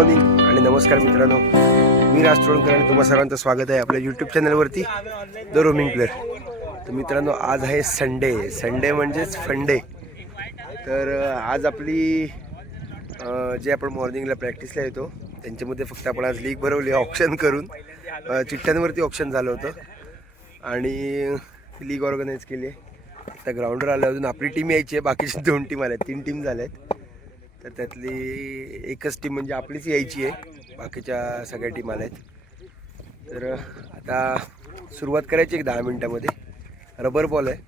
Morning आणि नमस्कार मित्रांनो, मी राज तोडकर आणि तुम्हा सर्वांचं स्वागत आहे आपल्या यूट्यूब चॅनलवरती द रोमिंग प्लेअर. तर मित्रांनो, आज आहे संडे म्हणजेच फंडे. तर आज आपली जे आपण मॉर्निंगला प्रॅक्टिसला येतो त्यांच्यामध्ये फक्त आपण आज लीग भरवली ऑप्शन करून. चिठ्ठ्यांवरती ऑप्शन झालं होतं आणि लीग ऑर्गनाईज केली आहे. आता ग्राउंडवर आलं, अजून आपली टीम यायची आहे, बाकीची 2 टीम आल्या आहेत, 3 टीम झाल्या आहेत. तर त्यातली एकच टीम म्हणजे आपलीच यायची आहे, बाकीच्या सगळ्या टीम आल्या आहेत. तर आता सुरुवात करायची एक 10 मिनटामध्ये. रबर बॉल आहे,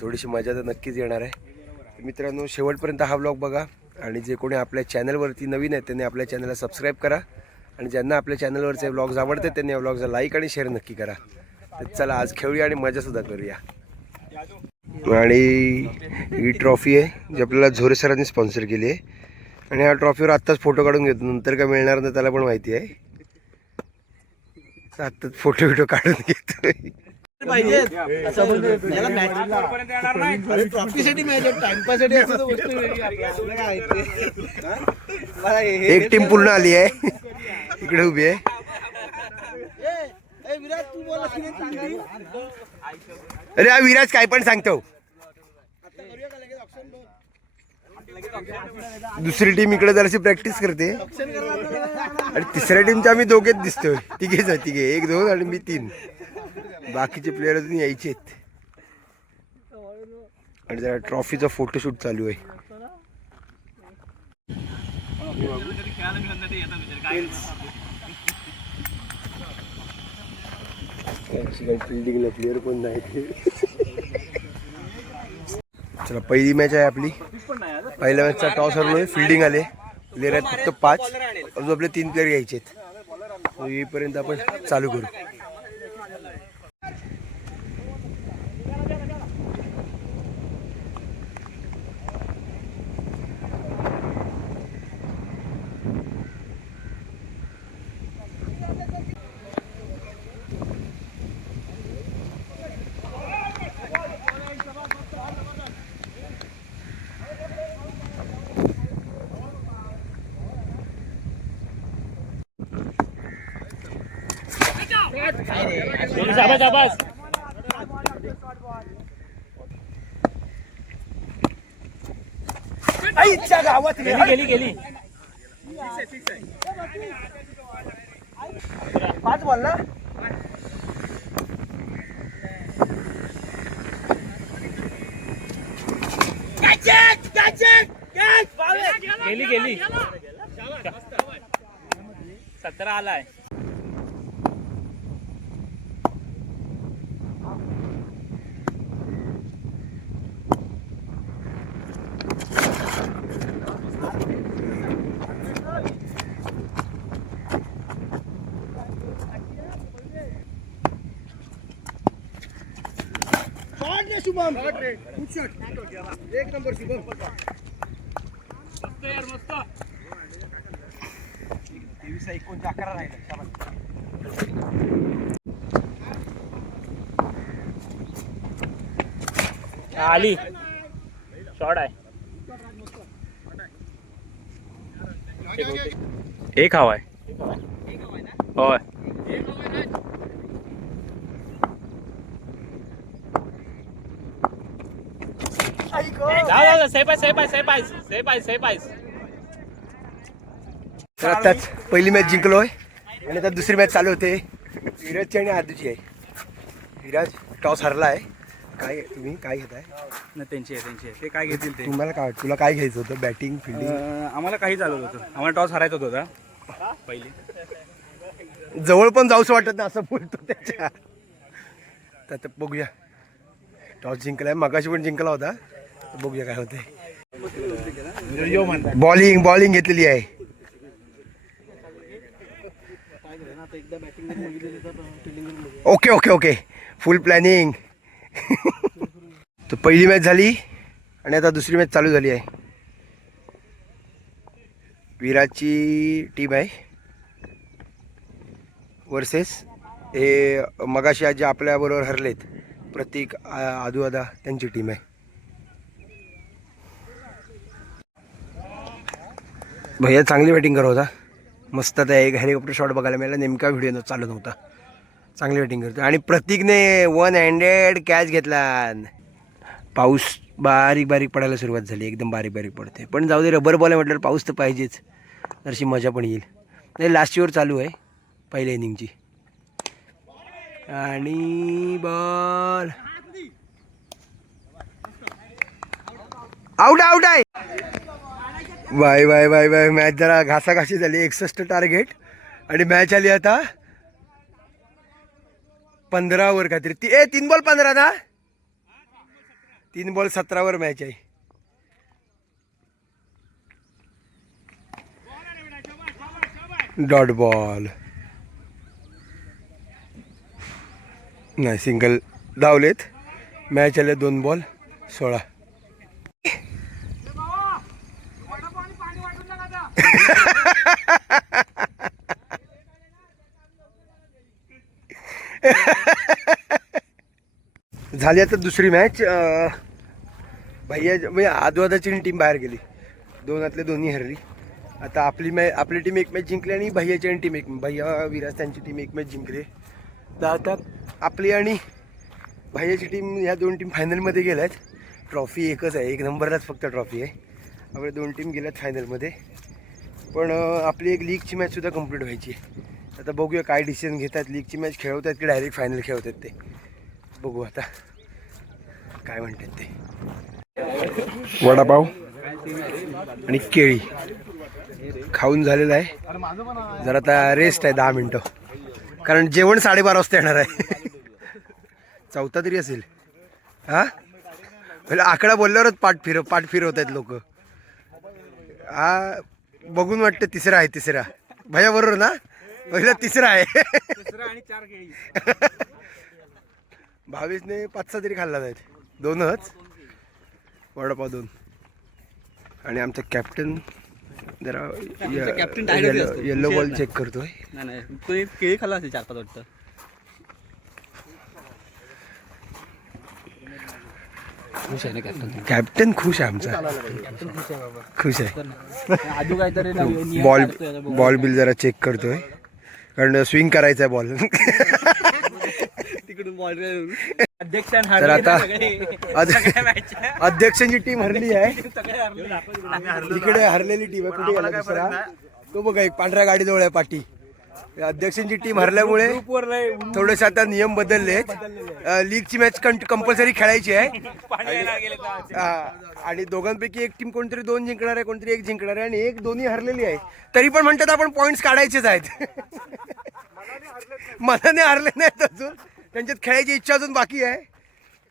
थोडीशी मजा तर नक्कीच येणार आहे. मित्रांनो, शेवटपर्यंत हा व्लॉग बघा आणि जे कोणी आपल्या चॅनलवरती नवीन आहेत त्यांनी आपल्या चॅनलला सबस्क्राईब करा आणि ज्यांना आपल्या चॅनलवरचे व्लॉग्स आवडतात त्यांनी या व्लॉगचा लाईक आणि शेअर नक्की करा. तर चला, आज खेळूया आणि मजासुद्धा करूया. आणि ही ट्रॉफी आहे जी आपल्याला झोरे सरांनी स्पॉन्सर केली आहे आणि ह्या ट्रॉफीवर आत्ताच फोटो काढून घेतो, नंतर काय मिळणार नाही त्याला पण माहिती आहे. आत्ताच फोटो काढून घेतोय. एक टीम पूर्ण आली आहे, इकडे उभी आहे. अरे हा विराज काय पण सांगतो. दुसरी टीम इकडे जराशी प्रॅक्टिस करते आणि तिसऱ्या टीमच्या आम्ही दोघेच दिसतोय. तिघेच आहे, तिघे, 1, 2 आणि मी 3. बाकीचे प्लेयर अजून यायचे आहेत आणि जरा ट्रॉफीचा फोटोशूट चालू आहे. फिल्डिंगला प्लेयर पण नाही. चला, पहिली मॅच आहे आपली. पहिल्या मॅचचा टॉस हरलोय, फिल्डिंग आले, प्लेयर आहेत फक्त 5, अजून आपले 3 प्लेयर यायचे आहेत. येईपर्यंत आपण चालू करू. गावात गेली 5 बॉल ना. गेली 17 आलाय. Shubham good shot, 1 number Shubham. मस्त यार, मस्त. 23-11 राहिला. आली शॉट आहे. एक हवाय. होय, सेफ आहे. तर आताच पहिली मॅच जिंकलोय आणि आता दुसरी मॅच चालू होते. विराजची आणि आदूची आहे. विराज टॉस हरला आहे. काय तुम्ही काय घेताय? त्यांची आहे. ते काय घेतील ते. तुम्हाला काय, तुला काय घ्यायचं होतं? Batting, fielding? आम्हाला काही चालवलं होतं. आम्हाला टॉस हरायचा होता पहिली. जवळ पण जाऊच वाटत नाही असं बोलतो त्याच्या. तर आता बघूया, टॉस जिंकलाय, मगाशी पण जिंकला होता. बघूया काय होतंय. बॉलिंग घेतलेली आहे. ओके फुल प्लॅनिंग. तर पहिली मॅच झाली आणि आता दुसरी मॅच चालू झाली आहे. विराजची टीम आहे वर्सेस हे मगाशी आज जे आपल्याबरोबर हरलेत प्रतीक, आदू दादा, त्यांची टीम आहे. भैया चांगली बॅटिंग करत होता. मस्त आता एक हेलिकॉप्टर शॉट बघायला मिळाला, नेमका व्हिडिओ चालू नव्हता. चांगली बॅटिंग करतो आणि प्रतीकने 1 हँडेड कॅच घेतला. पाऊस बारीक बारीक पडायला सुरुवात झाली, एकदम बारीक बारीक पडते, पण जाऊ दे, रबर बॉल आहे म्हटल्यावर पाऊस तर पाहिजेच, जरशी मजा पण येईल. नाही, लास्ट ओव्हर चालू आहे पहिल्या इनिंगची आणि बॉल आउट आउट आहे. Bye bye bye bye, match जरा घासाघाशी झाली. 61 टार्गेट आणि मॅच आली आता 15 वर काहीतरी. 3 बॉल 15 ना, 3 बॉल 17 वर मॅच आहे. डॉट बॉल नाही, सिंगल धावलेत. मॅच आले 2 बॉल 16. झाली आता दुसरी मॅच. भैया म्हणजे आदवादाची टीम बाहेर गेली, दोनातले दोन्ही हरली. आता आपली टीम एक मॅच जिंकली आणि भैयाची टीम भैया विराज त्यांची टीम एक मॅच जिंकली. तर आता आपली आणि भैयाची टीम, ह्या 2 टीम फायनलमध्ये गेल्या आहेत. ट्रॉफी एकच आहे, 1 नंबरलाच फक्त ट्रॉफी आहे. आपल्या 2 टीम गेल्यात फायनलमध्ये, पण आपली एक लीगची मॅचसुद्धा कंप्लीट व्हायची. आता बघूया काय डिसिजन घेतात. लीगची मॅच खेळवतात की डायरेक्ट फायनल खेळवतात ते बघू आता काय म्हणतात ते. वडापाव आणि केळी खाऊन झालेलं आहे. जरा आता रेस्ट आहे 10 मिनटं, कारण जेवण 12:30 वाजता येणार आहे. 4था तरी असेल. हां, पहिला आकडा बोलल्यावरच पाठ फिरवत आहेत लोक. हा, बघून वाटतं तिसरा आहे. तिसरा भैया बरोबर ना, पहिला तिसरा आहे. आणि 4 केळी. भावेशने 5-6 तरी खाल्ला आहेत, 2च वडापाव 2. आणि आमचा कॅप्टन जरा येल्लो बॉल चेक करतोय. नाही, केळी खाल्ला असेल 4-5 वाटतं. खुश आहे ना कॅप्टन खुश आहे आमचा, खुश आहे. आजू काहीतरी बॉल बिल जरा चेक करतोय, कारण स्विंग करायचा आहे बॉल. तिकडून बॉल तर आता अध्यक्षांची टीम हरली आहे. इकडे हरलेली टीम आहे. कुठे गेला दुसरा तो बघा, एक पांढऱ्या गाडीजवळ आहे पाठी. अध्यक्षांची टीम हरल्यामुळे थोडेसे आता नियम बदलले. लीगची मॅच कंपल्सरी खेळायची आहे आणि दोघांपैकी एक टीम कोणतरी 2 जिंकणार आहे, कोणतरी 1 जिंकणार आहे, आणि एक दोन्ही हरलेली आहे. तरी पण म्हणतात आपण पॉइंट्स काढायचेच आहेत. मनाने हरले नाहीत अजून, त्यांच्यात खेळायची इच्छा अजून बाकी आहे.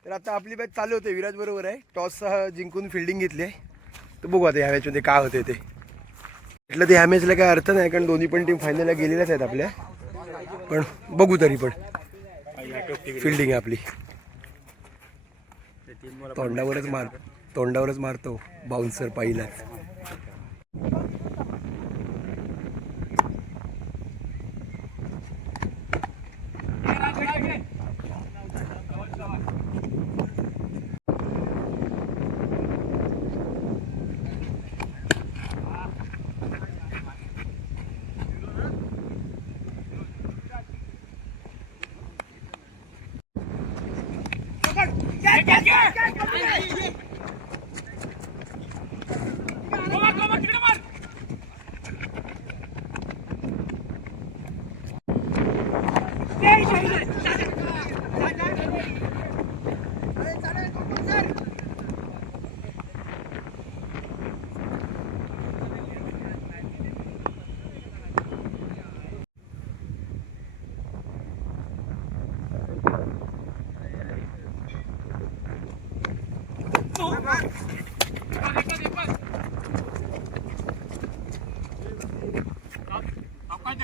तर आता आपली मॅच चालू होते, विराज बरोबर आहे. टॉस जिंकून फिल्डिंग घेतली आहे. तर बघू आता ह्या मॅचमध्ये काय होते ते. म्हटलं तर ह्या मॅचला काय अर्थ नाही, कारण दोन्ही पण टीम फायनलला गेलेल्याच आहेत आपल्या. पण बघू, तरी पण फिल्डिंग आहे आपली. तोंडावरच मारतो बाउन्सर पहिलाच.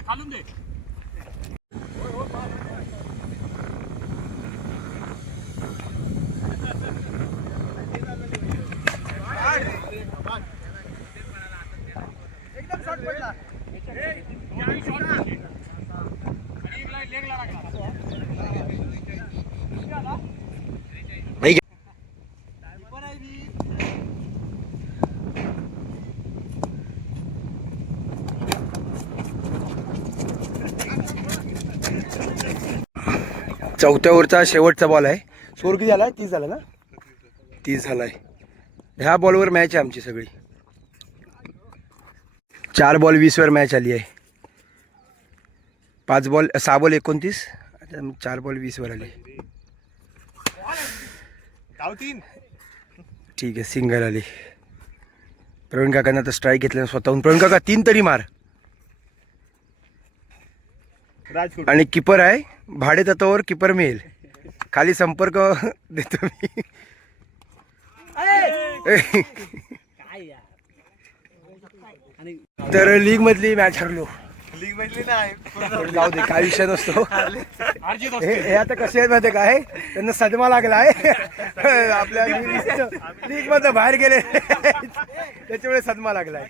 खालून दे. एकदम शॉट पडला. चौथ्या ओव्हरचा शेवटचा बॉल आहे. स्कोर किती झाला? 30 झाला ना? 30 झालाय. ह्या बॉलवर मॅच आहे आमची सगळी. 4 बॉल 20 वर मॅच आली आहे. 6 बॉल 29. आता 4 बॉल 20 वर आली. ठीक आहे, सिंगल आली. प्रवीण काकांना तर स्ट्राईक घेतल्या स्वतःहून. प्रवीण काका 3 तरी मार. आणि किपर आहे भाडे तत्वावर कीपर मिळेल. खाली संपर्क देतो मी. तर लीग मधली मॅच हरलो. लीग मधली नाही, जाऊ दे, काय विषय नसतो. हे आता कसे आहेत माहिती काय, त्यांना सदमा लागला आहे. आपल्या लीग मधनं बाहेर गेले त्याच्यामुळे सदमा लागलाय.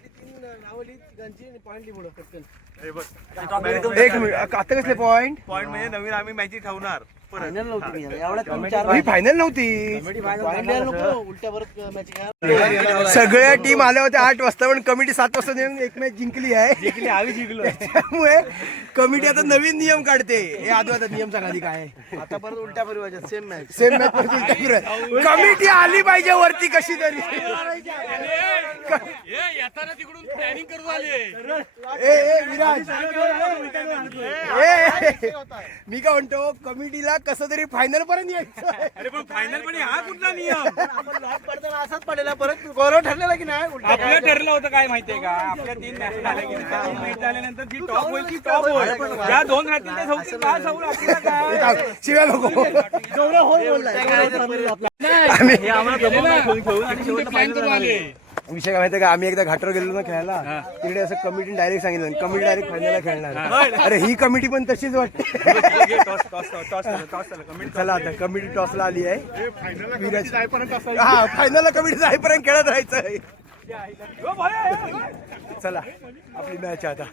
एक मिनिट, आता कसले पॉइंट म्हणजे नवीन आम्ही मॅची ठेवणार. ही फायनल नव्हती. सगळ्या टीम आल्या होत्या 8 वाजता, पण कमिटी 7 वाजता नेऊन एक मॅच जिंकली आहे. त्यामुळे कमिटी आता नवीन नियम काढते. हे आता नियम सांगा आधी काय आहे. आता परत उलट्या परिवाराच्या सेम मॅच. कमिटी आली पाहिजे वरती कशी तरी. विराज, मी काय म्हणतो, कमिटीला कसं तरी फायनल पर्यंत यायचं. अरे पण फायनल पण हा कुठला नियम? आपण लॉस पडताना असाच पडलेला, परत गौरव ठरलेला की नाही. आपलं ठरलं होतं काय माहितीये का, आपल्या 3 मॅच झाल्या की 3 मॅच झाल्यानंतर जी टॉप होईल ती टॉप होईल. ज्या 2 राहतील ते सौतील. काय सौल आपल्याला काय शिव्या नको. गौरव हो बोललाय. हे आम्हाला घेऊन आणि शेवटला फायनल आले. विषय काय माहिती का, आम्ही एकदा घाटावर गेलो ना खेळायला, तिकडे असं कमिटीने डायरेक्ट सांगितलं कमिटी डायरेक्ट फायनलला खेळणार. अरे ही कमिटी पण तशीच वाटते. चला आता कमिटी टॉसला आली आहे. हा, फायनलला कमिटी जाईपर्यंत खेळत राहायचं. चला आपली मॅच आता.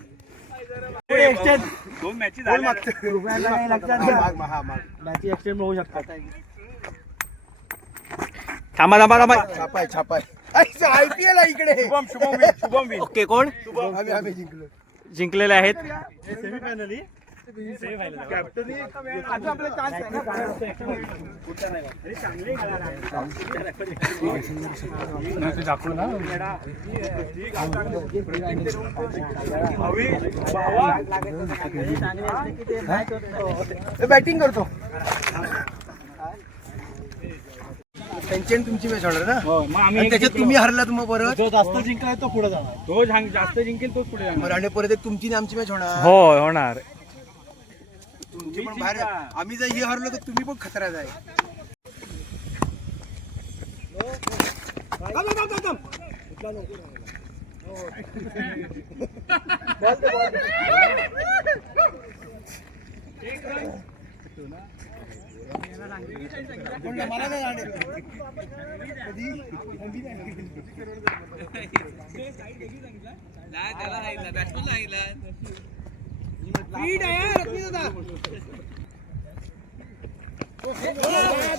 2 मॅची झाल्या. मॅची एक्सचेंज होऊ शकतात. थांबा. छापाय IPL आहे इकडे. शुभम विन. ओके, कोण आम्ही जिंकलो. जिंकलेले आहेत? सेमीफायनली बॅटिंग करतो. त्यांची तुमची मॅच होणार ना. आणि त्याच्यात तुम्ही हरलात मग परत. जो जास्त जिंकलाय तो पुढे जाणार. तो जास्त जिंकेल तोच पुढे जाणार. आणि परत एक तुमची आणि आमची मॅच होणार. हो, होणार. तुमची पण बाहेर. आम्ही जर हे हरलो तर तुम्ही पण खतऱ्यात आहे. मला नाही जाणे.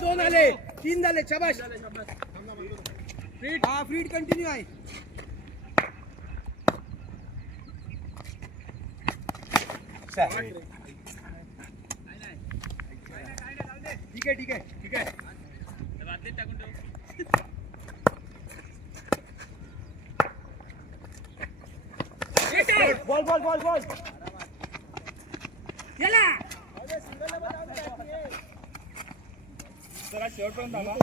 दोन आले, 3 झाले. शाबाश. हा, फ्रीड कंटिन्यू आहे. ठीक आहे. बॉल. जरा शेवटपर्यंत आला.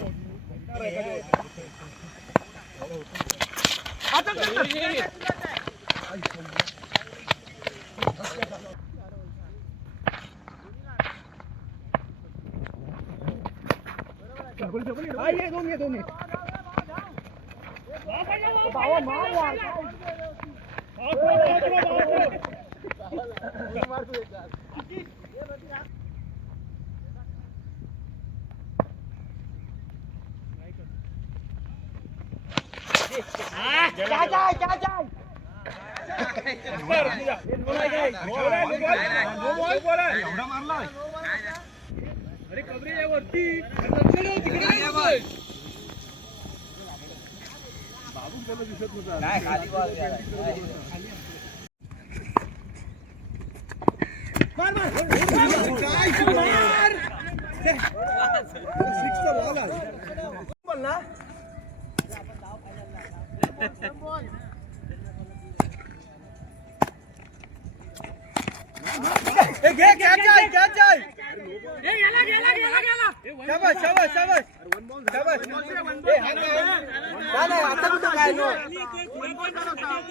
दोन. एवढा मारला. अरे कबरी आहे वरती.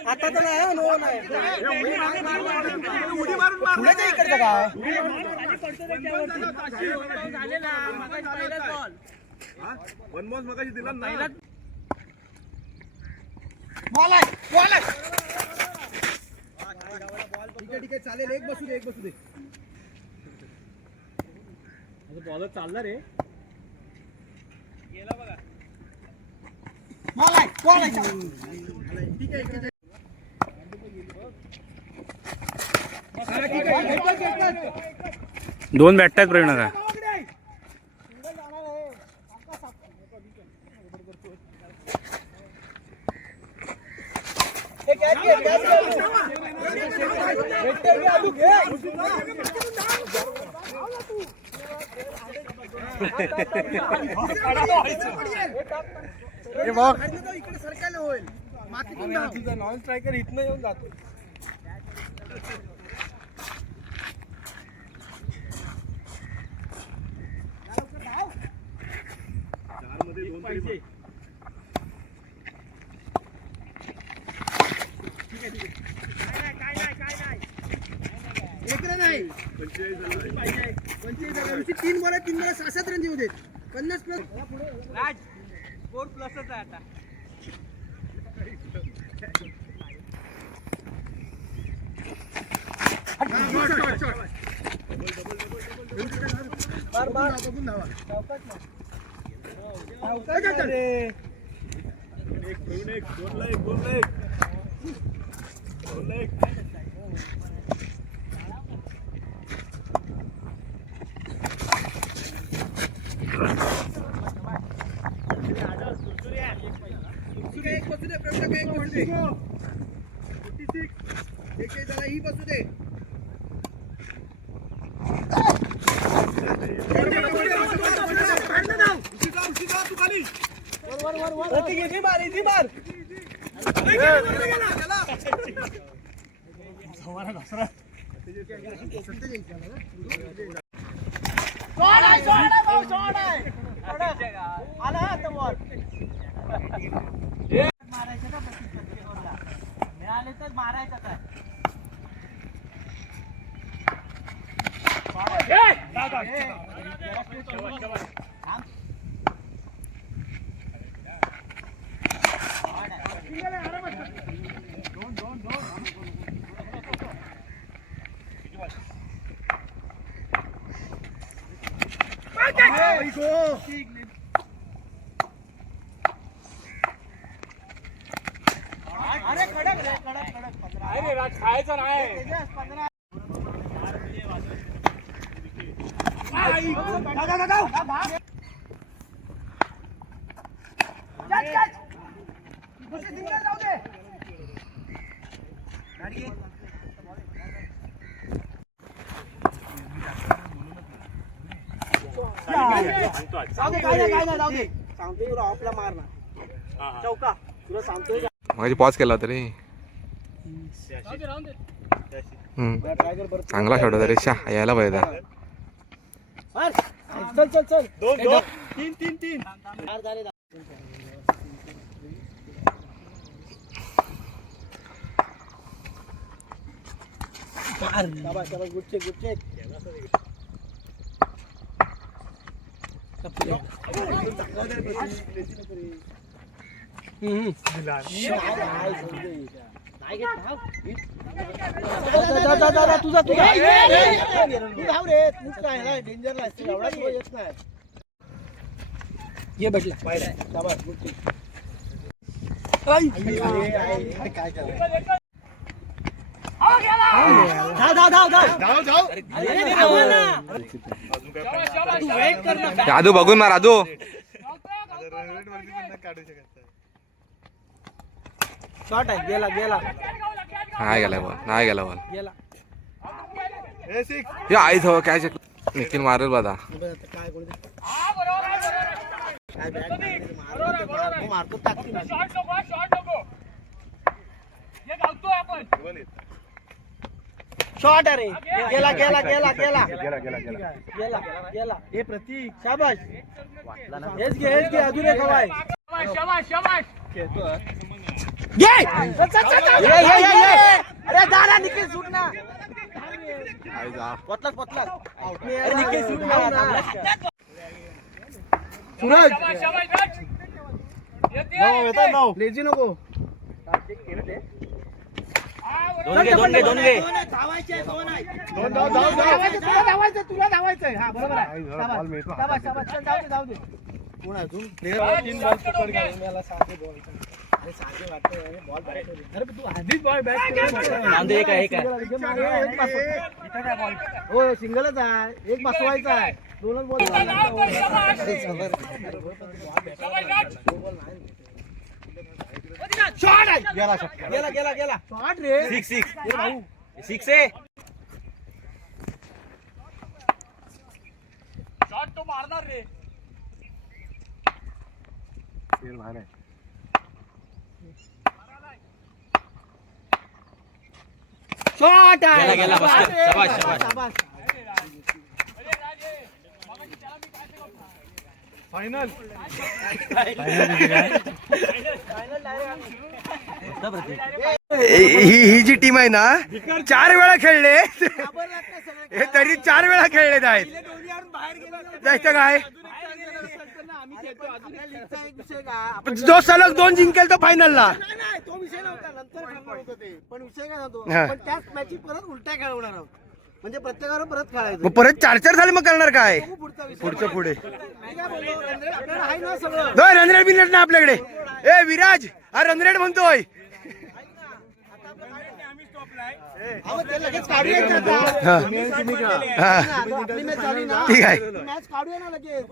आता तर नाही नो नाही पुढे इकडचं काय ठीक आहे चालेल एक बसू दे बॉलर चालला रे गेला बघा दोन बॅट आहेत प्रवीण का इकडे सरकायला होईल माती नॉन स्ट्रायकर इथनं येऊन जातो नाही 45 तीन बॉल 6-7 रन देऊ देत 50 प्लस राज 4 प्लसच आहे आता ही बसू दे मिळाले तर मारायचं काय अरे कडक रे कडक अरे राज खायचं नाही सांगतोय ऑफला मारणार चौका तुला सांगतोय माझी पॉज केला होता रे चांगला शॉट होता रे शा यायला पाहिजे चल चल चल दोन तीन गुड चेक तुझा डेंजरला एवढा येत नाही ये भेटला काय राजू बघून मार राजू शॉट आहे गेला नाही गेला बॉल आईच हवं काय निखिल मारेल बघा मारतो टाकतील शॉट अरे गेला गेला गेला गेला गेला गेला हे प्रतीक शाबाश हेच घे अजून एक हवाय अरे दादा निखिल सुट ना पतलाच पतलाच अरे निखिल सुट ना सूरज लेझी नको तुला धावायचंय हा बरोबर आहे जाऊ दे कोण अजून मला साधे बॉल अरे साधे वाटतंय बॉल बॅट अरे तू आधीच बॉल बॅट हो सिंगलच आहे एक बसवायचा आहे दोनच बॉल शॉट आहे गेला गेला गेला शॉट रे 6 भाऊ 6 आहे शॉट तो मारणार रे शॉट आहे गेला शाबाश शाबाश फायनल ही जी टीम आहे ना 4 वेळा खेळले हे तरी 4 वेळा खेळलेत आहेत जायचं काय जो सलग 2 जिंकेल तो फायनलला तो विषय नव्हता नंतर ठरणार होतं ते पण विषय काय होतो हा. पण त्याच मॅची परत उलट्या खेळवणार आहोत म्हणजे प्रत्येकावर परत खेळायचं मग परत 4 झाले मग करणार काय बघू पुढचा विषय पुढचं पुढे मी काय बोललो रणजित, आपल्याला आहे ना सगळं रनरेट बिनरेट ना आपल्याकडे ए विराज हा रनरेट म्हणतोय अहो, ते लगेच काढूया आता. हा. हा. आपली मॅच झाली ना ठीक आहे. मॅच काढूया ना लगेच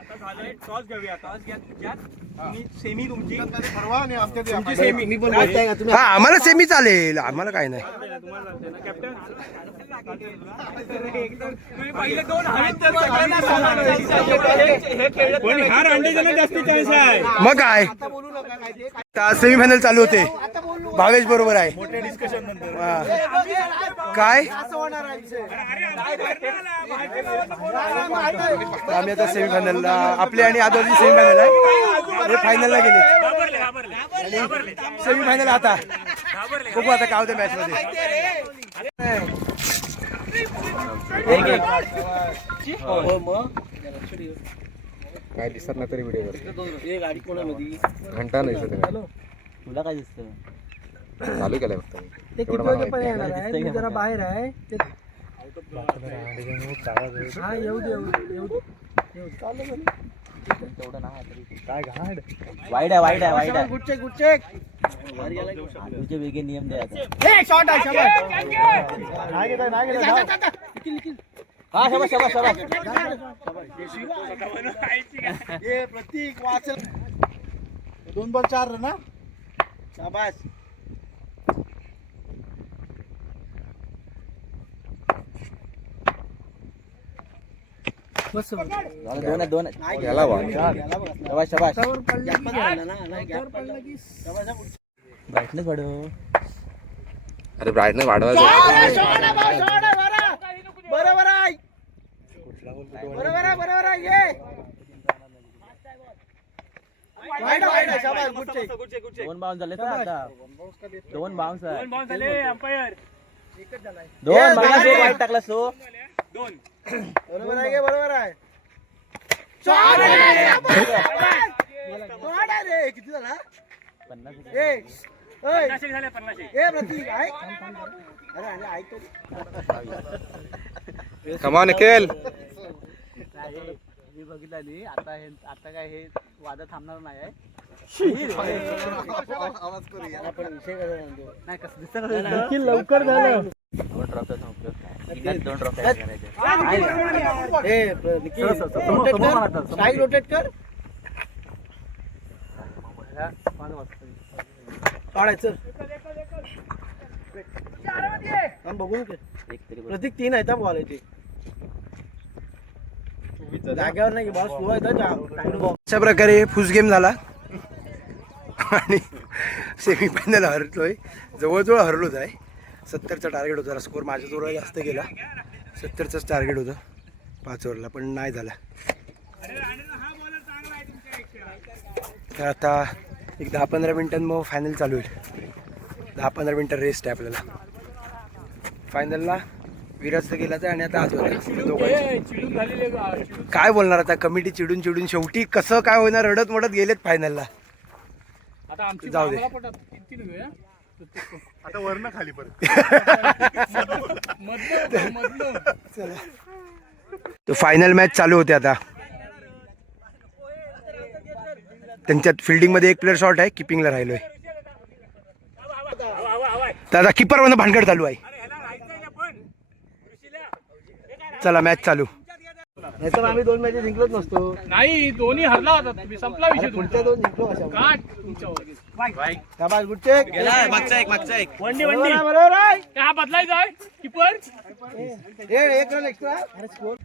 आता झालंय टॉस घेऊया टॉस घ्या तुमच्यात तुम्ही सेमी तुमची तुमची सेमी मी पण बोलताय का तुम्ही हा आम्हाला सेमी चालेल आम्हाला काय नाही कॅप्टन तुम्ही पहिले 2 हवेत तर सगळ्यांना समान पण हार अंडे जण जास्ती चान्स आहे मग काय आता बोलू नका काय ते काय- सेमीफायनल चालू होते आता बोलू भावेश बरोबर आहे मोठ्या डिस्कशन नंतर हा. काय असं होणार आहे विषय. आम्ही आता सेमीफायनलला आपले आणि आदोजी सेमीफायनल आहे हे फायनलला गेले सेमीफायनल आता बघू आता काय होतं मॅच मध्ये हो, मग काय दिसत नाही तरी व्हिडिओ हे गाडी कोणामध्ये घंटा नाही दिसत तुला काय दिसतं चालू केलंय फक्त ते किती वाजेपर्यंत येणार आहे मी जरा बाहेर आहे ते हा येऊ दे येऊ दे वाईड आहे गुड चेक गुड चेक तुझे वेगळे नियम द्यायचे हे शॉट आहे शाबास हा शाबास हे प्रतीक वाचल 2 बॉल 4 रन ना शाबास बस दोन याला वा शाबास ब्राईटनेस वाढव अरे ब्राईटनेस वाढवायचं बरोबर आहे बरोबर आहे ये वाईड आहे शाबास गुड चेक 2 बाउन्स झाले आता 2 बाउन्स आहे 2 बॉल झाले अंपायर 2 बाउन्स वाईड टाकलास तो 2 बरोबर आहे शॉट आहे किती झाला 50 ए ओय 50 झाले 50 ए प्रतीक ऐक अरे ऐक तो कमा निखिल मी बघितली आता काय हे वाद थांबणार नाही आवाज करूया आपण विषय करायला नाही कसं दिसतं लवकर झालं 2 ड्रॉपचा उपयोग काय 2 ड्रॉप करायचे ए रोटेट कर काढायचं बघू प्रतीक 3 आहे बॉल आहे ते जागेवर नाही बॉल स्लो आहे. अशा प्रकारे फुस गेम झाला आणि सेमीफायनल हरतोय. जवळजवळ हरलोच आहे. 70चा टार्गेट होता. स्कोर माझ्या जोराला जास्त गेला. 70चंच टार्गेट होतं 5 ओव्हरला, पण नाही झाला. तर आता एक 10-15 मिनिटांत मग फायनल चालू होईल. 10-15 मिनिटं रेस्ट आहे आपल्याला. फायनलला विराज तर गेलाच आहे आणि आता काय बोलणार आता. कमिटी चिडून चिडून शेवटी कसं काय होणार, रडत मडत गेलेत फायनलला. आता आमची जाऊ दे. आता वरनं खाली परत. तो फायनल मॅच चालू होते आता. त्यांच्यात फिल्डिंगमध्ये एक प्लेअर शॉर्ट आहे, किपिंगला राहिलोय. तर आता किपर मधून भानगड चालू आहे. चला मॅच चालू. नाही तर आम्ही 2 मॅचेस जिंकलोच नसतो. नाही, दोन्ही हरला होता तुम्ही. संपला विषय पुढच्या 2 जिंकलो कशा. काट तुमच्यावर. शाबास गुड चेक. वंडी वंडी बरोबर आहे. हा बदलायचा आहे किपर. एक रन एक्स्ट्रा. अरे स्कोर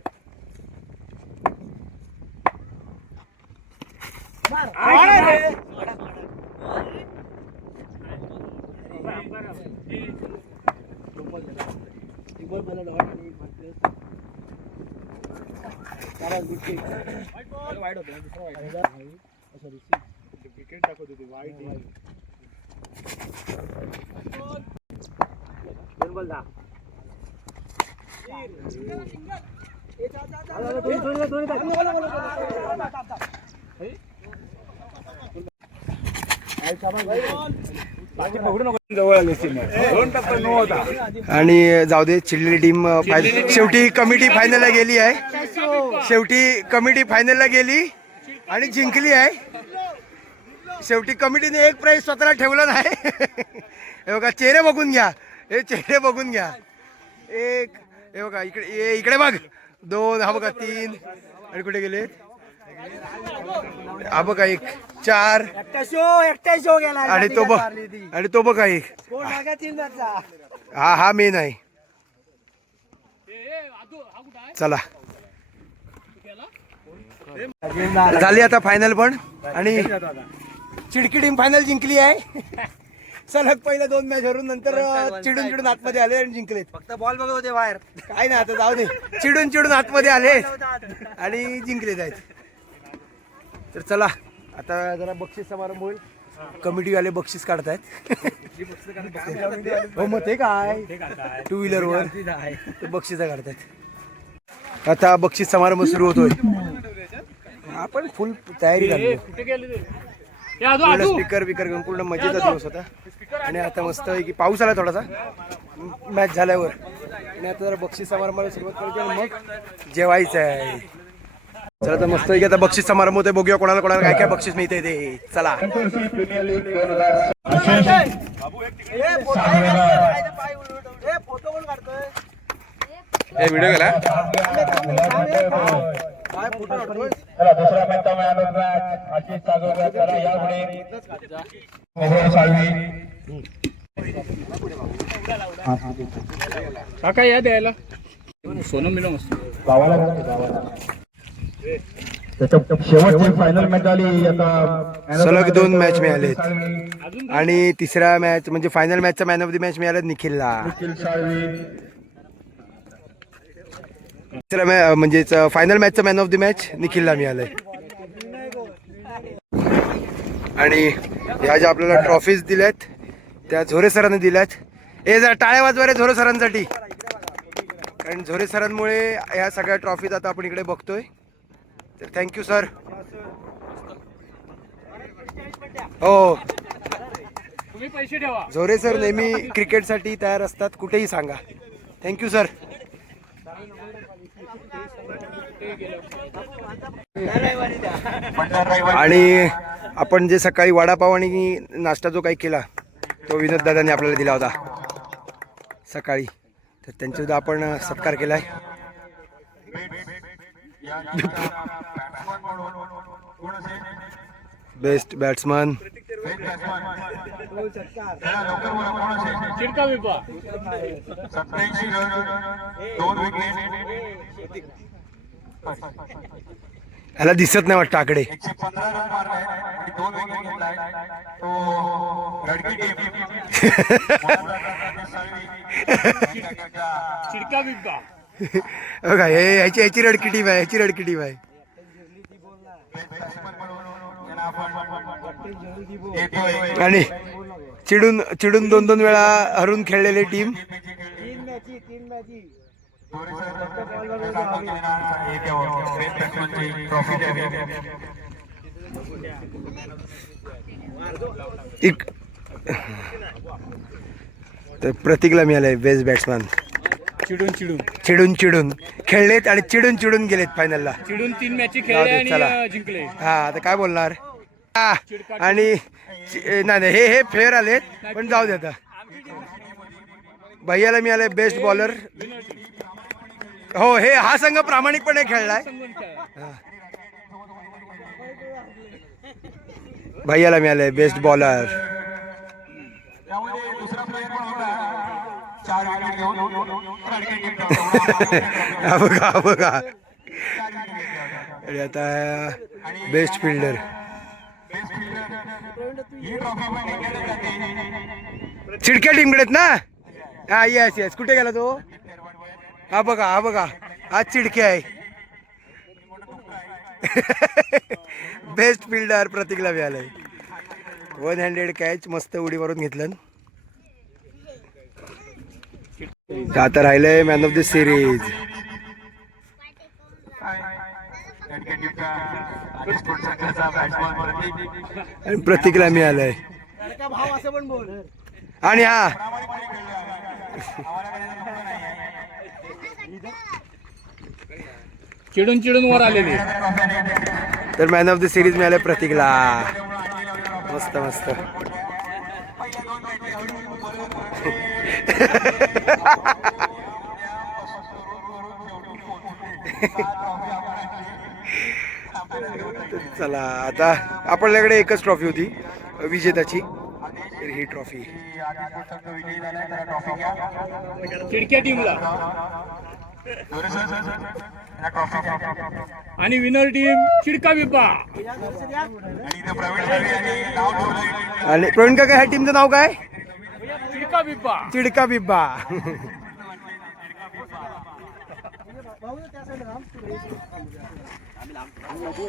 आणि जाऊ दे, चिडलेली टीम शेवटी कमिटी फायनलला गेली आहे. शेवटी कमिटी फायनलला गेली आणि जिंकली आहे. शेवटी कमिटीने एक प्राइज स्वतःला ठेवलं नाही. हे बघा चेहरे बघून घ्या. हे चेहरे बघून घ्या. एक, हे बघा इकडे, इकडे बघ. 2, हा बघा 3, आणि कुठे गेले, हा बघा 1, 4, एकटा शो गेला. आणि तो बघ, आणि तो बघा 1. हा मेन आहे. चला झाली आता फायनल पण, आणि चिडकी टीम फायनल जिंकली आहे. सलग पहिल्या 2 मॅच हरून नंतर चिडून चिडून आतमध्ये आले आणि जिंकलेत. फक्त बॉल बघत होते बाहेर. काय ना, आता जाऊ दे. चिडून चिडून आतमध्ये आले आणि जिंकलेत आहेत. तर चला आता जरा बक्षीस समारंभ होईल. कमिटीवाले बक्षीस काढतायत. हो मग ते काय 2 व्हीलरवर ते बक्षीस काढतायत. आता बक्षीस समारंभ सुरू होतोय. आपण फुल तयारी झाली. स्पीकर बिकर घेऊन पूर्ण मजेचा दिवस होता. आणि आता मस्त आहे की पाऊस आला थोडासा मॅच झाल्यावर. आणि आता जरा बक्षीस समारंभाला सुरुवात करायची आणि मग जेवायचं आहे. चला तर मस्त आहे की आता बक्षीस समारंभ होते. बघूया कोणाला कोणाला काय काय बक्षीस मिळते ते. चला व्हिडिओ गेला. दुसऱ्या मॅच आशिष सागरकर यापुढे काका या द्यायला सोनम मिळून शेवटची फायनल मॅच झाली. आता सलग 2 मॅच मिळालेत. आणि तिसऱ्या मॅच म्हणजे फायनल मॅचचा मॅन ऑफ द मॅच मिळाला निखिलला. तिसऱ्या म्हणजे फायनल मॅचचा मॅन ऑफ द मॅच निखिलला मिळालंय. आणि ह्या ज्या आपल्याला ट्रॉफीज दिल्यात त्या झोरे सरांनी दिल्यात. हे जरा टाळ्या वाजवा रे झोरे सरांसाठी. कारण झोरे सरांमुळे ह्या सगळ्या ट्रॉफीज आता आपण इकडे बघतोय. तर थँक्यू सर. हो तुम्ही पैसे ठेवा. झोरे सर नेहमी क्रिकेटसाठी तयार असतात, कुठेही सांगा. Thank you sir. आणि आपण जे सकाळी वडापाव आणि नाश्ता जो काही केला तो विनोद दादांनी आपल्याला दिला होता सकाळी. तर त्यांच्यासुद्धा आपण सत्कार केलाय. बेस्ट बॅट्समन चिडका विपा ह्याला दिसत नाही वाटतं आकडे. 115 रन मारले आणि 2 विकेट घेतलाय तो रडकी टीम. चिडका बिबका. बघा हे ह्याची रडकी टीम आहे, ह्याची रडकी टीम आहे. आणि चिडून 2 वेळा हरून खेळलेली टीम. तर प्रतीकला मिळालंय बेस्ट बॅट्समॅन. चिडून खेळलेत आणि चिडून गेलेत फायनलला. चिडून 3 मॅची जाऊ दे, खेळले चला. आणि जिंकले. हा आता काय बोलणार. आणि नाही हे फेअर आलेत पण जाऊ दे आता. भैयाला मिळालंय बेस्ट बॉलर. हो हे हा संघ प्रामाणिकपणे खेळलाय. भैयाला मिळालंय बेस्ट बॉलर. दुसरा प्लेयर पण होता 4 विकेट घेऊन रडकी टीम. बघा आणि आता बेस्ट फिल्डर. चिडक्या टीमकडेत ना. हा येस कुठे गेला तो. हा बघा हा चिडक्या आहे. बेस्ट फिल्डर प्रतीकला मिळालंय. 1 हँडेड कॅच मस्त उडी मारून घेतलं. आता राहिलंय मॅन ऑफ द सिरीज. आणि प्रतीकला मिळालंय. भाव असं पण बोल. आणि हा चिडून वर आलेले. तर मॅन ऑफ द सिरीज मिळालंय प्रतीकला. मस्त चला आता आपल्याकडे एकच ट्रॉफी होती विजेताची. तर ही ट्रॉफी चिडक्या टीमला आणि विनर टीम चिडका बिब्बा. आणि प्रवीण काका ह्या टीमचं नाव काय. चिडका बिब्बा.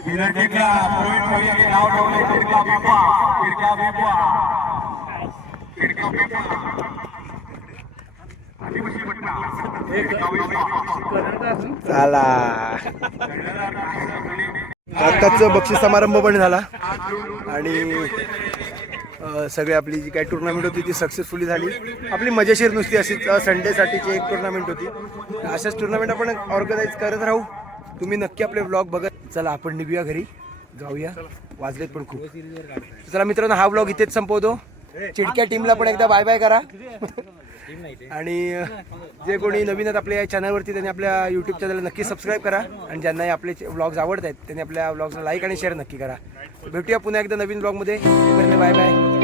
विनर टीमला प्रवीण भैयाने नाव ठेवले चिडका बिब्बा. चला आत्ताच बक्षीस समारंभ पण झाला आणि सगळी आपली जी काही टुर्नामेंट होती ती सक्सेसफुली झाली. आपली मजेशीर नुसती अशीच संडेसाठीची एक टुर्नामेंट होती. अशाच टुर्नामेंट आपण ऑर्गनाईज करत राहू. तुम्ही नक्की आपले व्लॉग बघत. चला आपण निघूया घरी जाऊया. वाजलेत पण खूप. चला मित्रांनो हा व्लॉग इथेच संपवतो. चिडक्या टीमला पण एकदा बाय बाय करा. आणि जे कोणी नवीन आहेत आपल्या या चॅनलवरती त्यांनी आपल्या यूट्यूब चॅनलला नक्की सबस्क्राईब करा. आणि ज्यांनाही आपले व्लॉग्स आवडत आहेत त्यांनी आपल्या व्लॉग्सला लाईक आणि शेअर नक्की करा. भेटूया पुन्हा एकदा नवीन व्लॉगमध्ये. Bye bye.